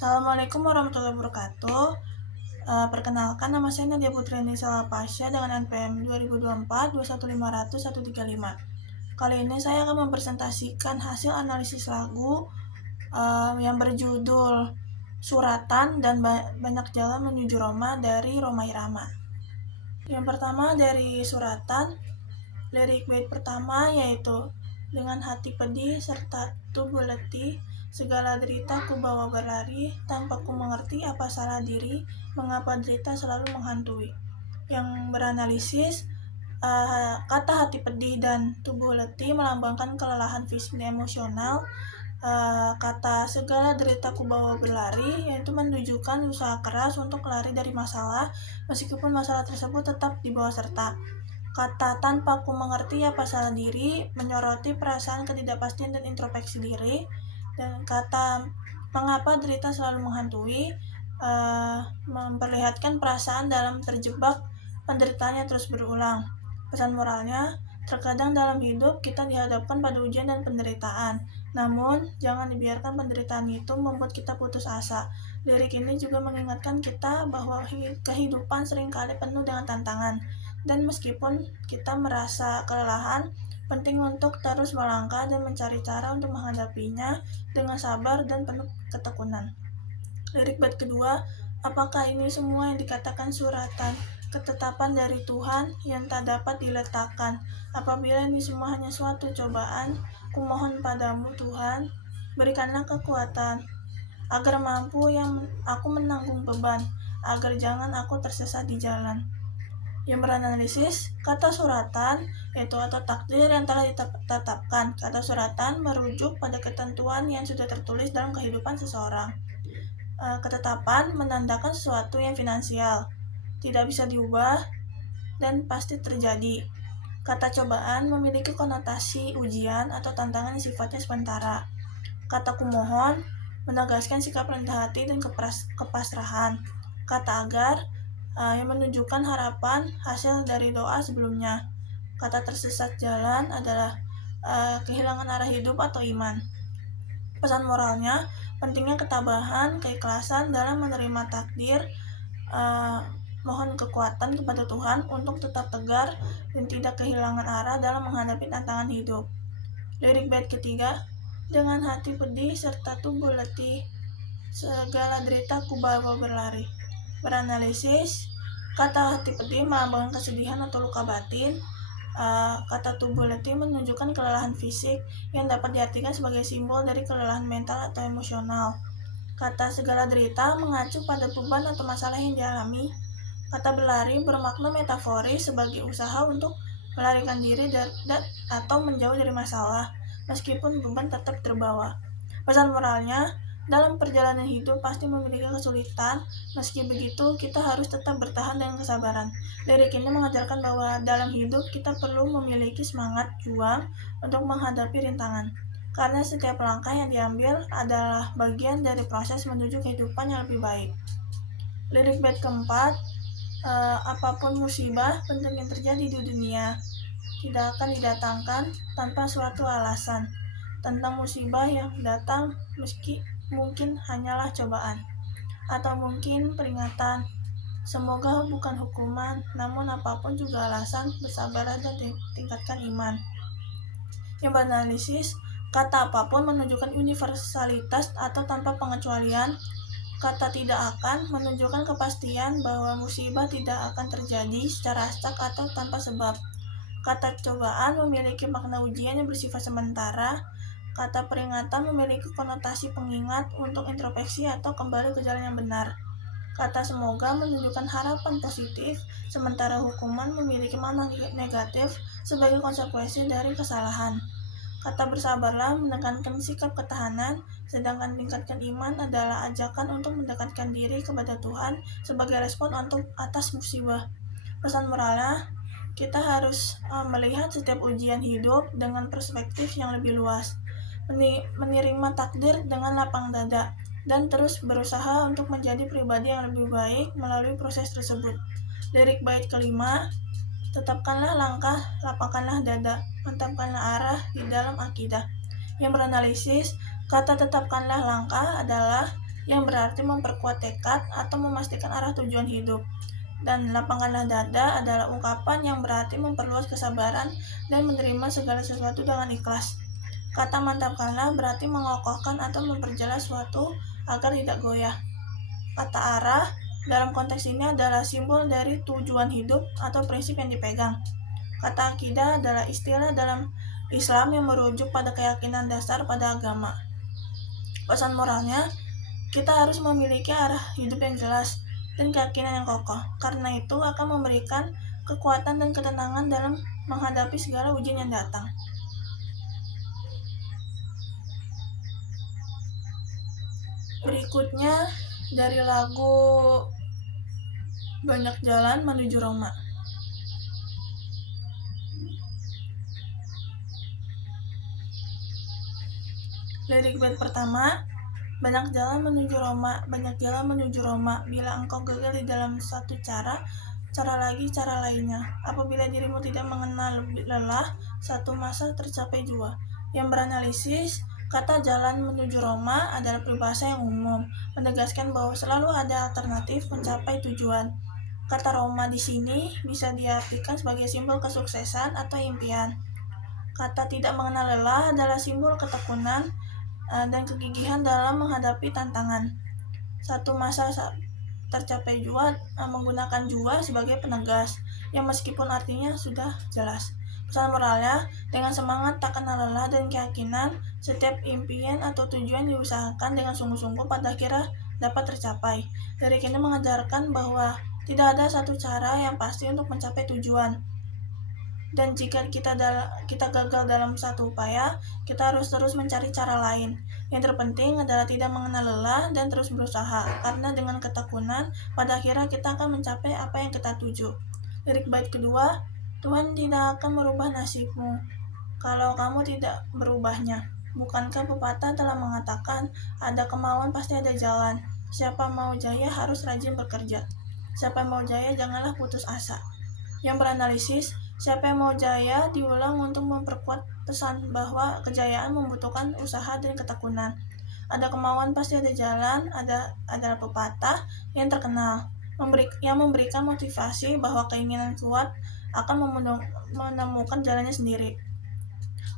Assalamualaikum warahmatullahi wabarakatuh. Perkenalkan, nama saya Nadia Putrini Salapasya dengan NPM 2024 Kali ini saya akan mempresentasikan hasil analisis lagu yang berjudul Suratan dan Banyak Jalan Menuju Roma dari Rhoma Irama. Yang pertama dari Suratan, lirik bait pertama yaitu dengan hati pedih serta tubuh letih, segala derita ku bawa berlari, tanpa ku mengerti apa salah diri, mengapa derita selalu menghantui. Yang beranalisis, kata hati pedih dan tubuh letih melambangkan kelelahan fisik dan emosional. Kata segala derita ku bawa berlari yaitu menunjukkan usaha keras untuk lari dari masalah, meskipun masalah tersebut tetap dibawa serta. Kata tanpa ku mengerti apa salah diri menyoroti perasaan ketidakpastian dan introspeksi diri. Dan kata mengapa derita selalu menghantui memperlihatkan perasaan dalam terjebak penderitaannya terus berulang. Pesan moralnya, terkadang dalam hidup kita dihadapkan pada ujian dan penderitaan, namun jangan dibiarkan penderitaan itu membuat kita putus asa. Lirik ini juga mengingatkan kita bahwa kehidupan seringkali penuh dengan tantangan, dan meskipun kita merasa kelelahan, penting untuk terus melangkah dan mencari cara untuk menghadapinya dengan sabar dan penuh ketekunan. Lirik bait kedua, apakah ini semua yang dikatakan suratan, ketetapan dari Tuhan yang tak dapat diletakkan? Apabila ini semua hanya suatu cobaan, kumohon padamu Tuhan, berikanlah kekuatan, agar mampu yang aku menanggung beban, agar jangan aku tersesat di jalan. Yang beranalisis, kata suratan yaitu atau takdir yang telah ditetapkan. Kata suratan merujuk pada ketentuan yang sudah tertulis dalam kehidupan seseorang. Ketetapan menandakan sesuatu yang finansial, tidak bisa diubah dan pasti terjadi. Kata cobaan memiliki konotasi ujian atau tantangan yang sifatnya sementara. Kata kumohon menegaskan sikap rendah hati dan kepasrahan. Kata agar yang menunjukkan harapan hasil dari doa sebelumnya. Kata tersesat jalan adalah kehilangan arah hidup atau iman. Pesan moralnya, pentingnya ketabahan, keikhlasan dalam menerima takdir, mohon kekuatan kepada Tuhan untuk tetap tegar dan tidak kehilangan arah dalam menghadapi tantangan hidup. Lirik bait ketiga, dengan hati pedih serta tubuh letih, segala derita ku bawa berlari. Beranalisis, kata hati pedih melambangkan kesedihan atau luka batin. Kata tubuh letih menunjukkan kelelahan fisik yang dapat diartikan sebagai simbol dari kelelahan mental atau emosional. Kata segala derita mengacu pada beban atau masalah yang dialami. Kata berlari bermakna metaforis sebagai usaha untuk melarikan diri atau menjauh dari masalah, meskipun beban tetap terbawa. Pesan moralnya, dalam perjalanan hidup pasti memiliki kesulitan, meski begitu kita harus tetap bertahan dengan kesabaran. Lirik ini mengajarkan bahwa dalam hidup kita perlu memiliki semangat juang untuk menghadapi rintangan, karena setiap langkah yang diambil adalah bagian dari proses menuju kehidupan yang lebih baik. Lirik bait keempat, apapun musibah penting yang terjadi di dunia tidak akan didatangkan tanpa suatu alasan. Tentang musibah yang datang meski mungkin hanyalah cobaan atau mungkin peringatan, semoga bukan hukuman, namun apapun juga alasan, bersabarlah dan tingkatkan iman. Yang beranalisis, kata apapun menunjukkan universalitas atau tanpa pengecualian. Kata tidak akan menunjukkan kepastian bahwa musibah tidak akan terjadi secara acak atau tanpa sebab. Kata cobaan memiliki makna ujian yang bersifat sementara. Kata peringatan memiliki konotasi pengingat untuk introspeksi atau kembali ke jalan yang benar. Kata semoga menunjukkan harapan positif, sementara hukuman memiliki makna negatif sebagai konsekuensi dari kesalahan. Kata bersabarlah menekankan sikap ketahanan, sedangkan tingkatkan iman adalah ajakan untuk mendekatkan diri kepada Tuhan sebagai respon untuk atas musibah. Pesan moralnya, kita harus melihat setiap ujian hidup dengan perspektif yang lebih luas, menerima takdir dengan lapang dada, dan terus berusaha untuk menjadi pribadi yang lebih baik melalui proses tersebut. Lirik bait kelima, tetapkanlah langkah, lapangkanlah dada, mantapkanlah arah di dalam akidah. Yang beranalisis, kata tetapkanlah langkah adalah yang berarti memperkuat tekad atau memastikan arah tujuan hidup. Dan lapangkanlah dada adalah ungkapan yang berarti memperluas kesabaran dan menerima segala sesuatu dengan ikhlas. Kata mantapkanlah berarti mengokohkan atau memperjelas suatu agar tidak goyah. Kata arah dalam konteks ini adalah simbol dari tujuan hidup atau prinsip yang dipegang. Kata akidah adalah istilah dalam Islam yang merujuk pada keyakinan dasar pada agama. Pesan moralnya, kita harus memiliki arah hidup yang jelas dan keyakinan yang kokoh. Karena itu akan memberikan kekuatan dan ketenangan dalam menghadapi segala ujian yang datang. Berikutnya dari lagu Banyak Jalan Menuju Roma. Lirik bait pertama, banyak jalan menuju Roma, banyak jalan menuju Roma. Bila engkau gagal di dalam satu cara lagi cara lainnya. Apabila dirimu tidak mengenal lelah, satu masa tercapai jua. Yang beranalisis, kata jalan menuju Roma adalah peribahasa yang umum, menegaskan bahwa selalu ada alternatif mencapai tujuan. Kata Roma di sini bisa diartikan sebagai simbol kesuksesan atau impian. Kata tidak mengenal lelah adalah simbol ketekunan dan kegigihan dalam menghadapi tantangan. Satu masa tercapai jua menggunakan jua sebagai penegas, yang meskipun artinya sudah jelas. Pesan moralnya, dengan semangat tak kenal lelah dan keyakinan, setiap impian atau tujuan diusahakan dengan sungguh-sungguh pada akhirnya dapat tercapai. Lirik ini mengajarkan bahwa tidak ada satu cara yang pasti untuk mencapai tujuan. Dan jika kita gagal dalam satu upaya, kita harus terus mencari cara lain. Yang terpenting adalah tidak mengenal lelah dan terus berusaha, karena dengan ketekunan, pada akhirnya kita akan mencapai apa yang kita tuju. Lirik bait kedua, Tuhan tidak akan merubah nasibmu kalau kamu tidak merubahnya. Bukankah pepatah telah mengatakan, ada kemauan pasti ada jalan. Siapa mau jaya harus rajin bekerja. Siapa mau jaya janganlah putus asa. Yang beranalisis, siapa yang mau jaya diulang untuk memperkuat pesan bahwa kejayaan membutuhkan usaha dan ketekunan. Ada kemauan pasti ada jalan, adalah pepatah yang terkenal, yang memberikan motivasi bahwa keinginan kuat akan menemukan jalannya sendiri.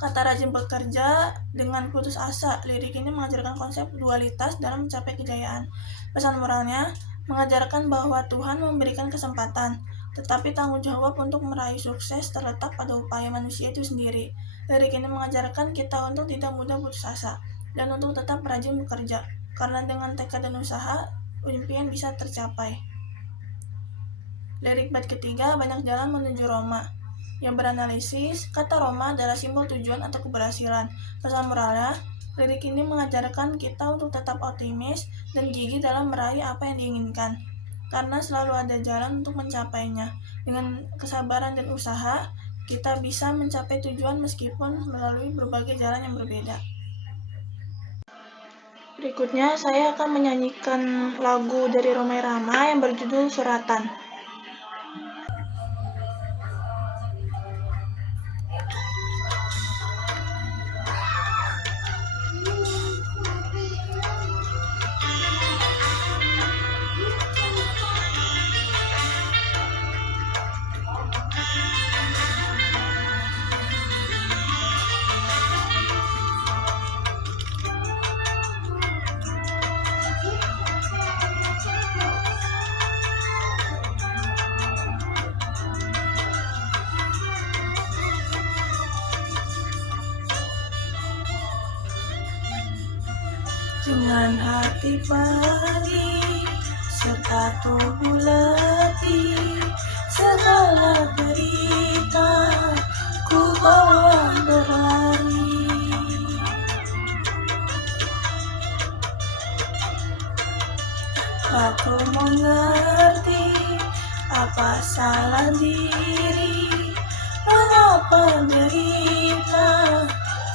Kata rajin bekerja dengan putus asa, lirik ini mengajarkan konsep dualitas dalam mencapai kejayaan. Pesan moralnya mengajarkan bahwa Tuhan memberikan kesempatan, tetapi tanggung jawab untuk meraih sukses terletak pada upaya manusia itu sendiri. Lirik ini mengajarkan kita untuk tidak mudah putus asa dan untuk tetap rajin bekerja, karena dengan tekad dan usaha, impian bisa tercapai. Lirik bait ketiga, banyak jalan menuju Roma. Yang beranalisis, kata Roma adalah simbol tujuan atau keberhasilan. Pesan moralnya, lirik ini mengajarkan kita untuk tetap optimis dan gigih dalam meraih apa yang diinginkan, karena selalu ada jalan untuk mencapainya. Dengan kesabaran dan usaha, kita bisa mencapai tujuan meskipun melalui berbagai jalan yang berbeda. Berikutnya, saya akan menyanyikan lagu dari Rhoma Irama yang berjudul Suratan. Dengan hati perih serta tubuh letih, segala derita ku bawa berlari. Aku mengerti apa salah diri, mengapa derita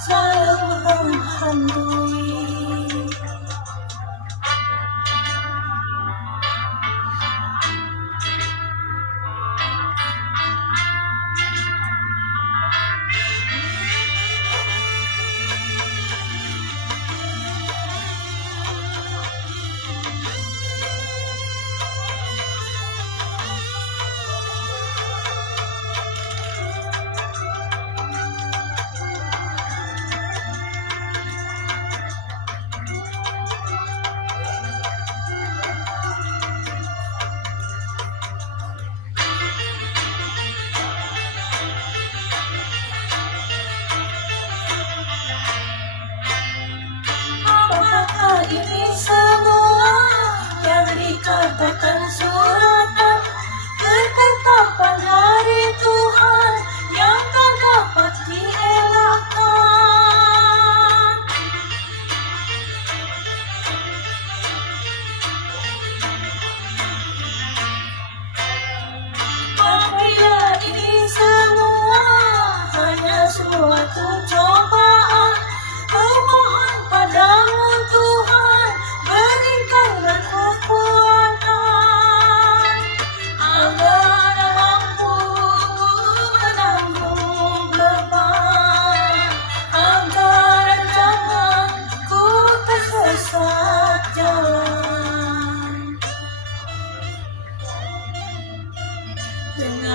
selalu menghantui.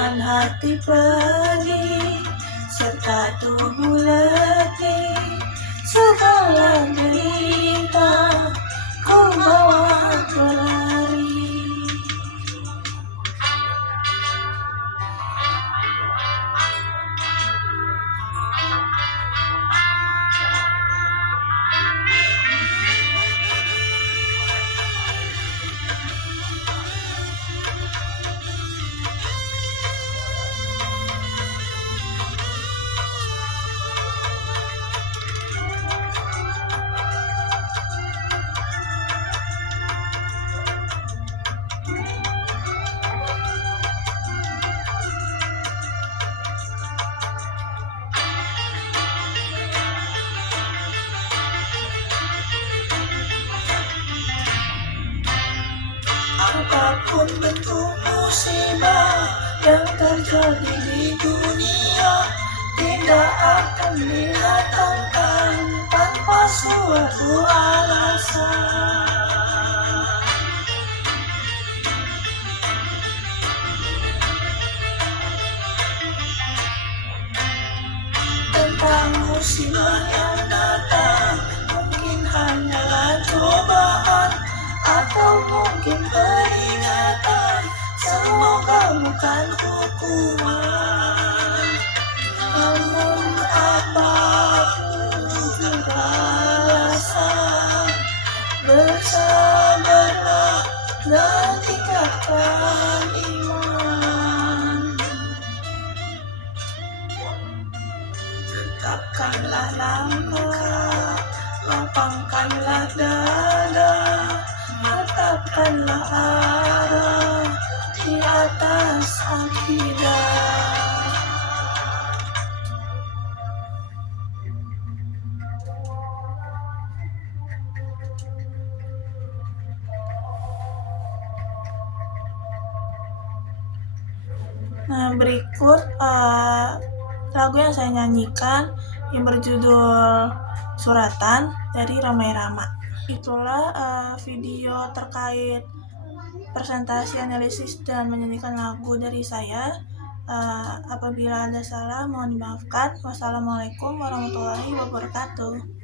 Biarkan hati pergi serta tubuh letih, segala derita ku bawa berlari. Apapun bentuk musibah yang terjadi di dunia, tidak akan didatangkan tanpa suatu alasan. Tentang musibah yang datang, mungkin hanyalah cobaan atau mungkin peringatan, semoga bukan hukuman. Namun apapun juga rasa, bersabarlah dan tingkatkan iman. Tetapkanlah langkah, lapangkanlah dada, tetapkanlah arah di atas akidah. Nah, berikut lagu yang saya nyanyikan yang berjudul Suratan dari Ramai Rama. Itulah video terkait presentasi analisis dan menyanyikan lagu dari saya. Apabila ada salah mohon dimaafkan. Wassalamualaikum warahmatullahi wabarakatuh.